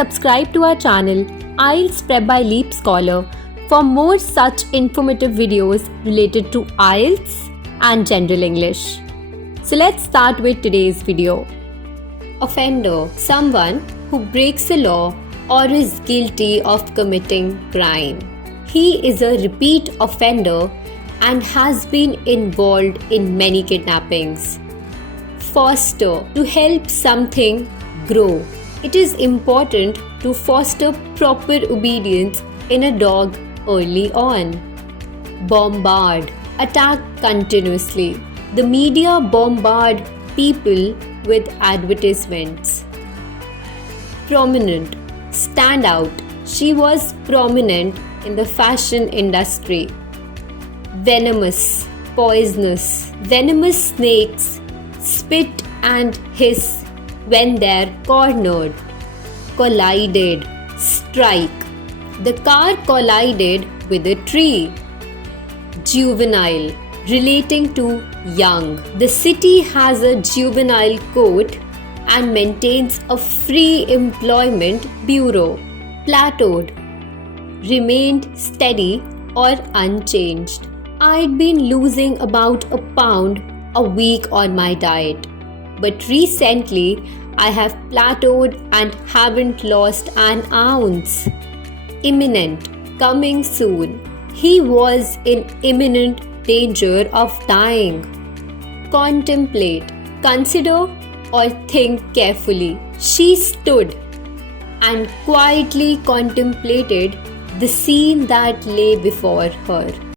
subscribe to our channel IELTS Prep by LeapScholar for more such informative videos related to IELTS and General English. So let's start with today's video. Offender, someone who breaks the law or is guilty of committing crime. He is a repeat offender and has been involved in many kidnappings. Foster, to help something grow. It is important to foster proper obedience in a dog early on. Bombard, attack continuously. The media bombard people with advertisements. Prominent, stand out. She was prominent in the fashion industry. Venomous, poisonous. Venomous snakes spit and hiss when they're cornered. Collided, strike. The car collided with a tree. Juvenile, relating to young. The city has a juvenile court and maintains a free employment bureau. Plateaued, remained steady or unchanged. I'd been losing about a pound a week on my diet, but recently I have plateaued and haven't lost an ounce. Imminent, coming soon. He was in imminent danger of dying. Contemplate, consider or think carefully. She stood and quietly contemplated the scene that lay before her.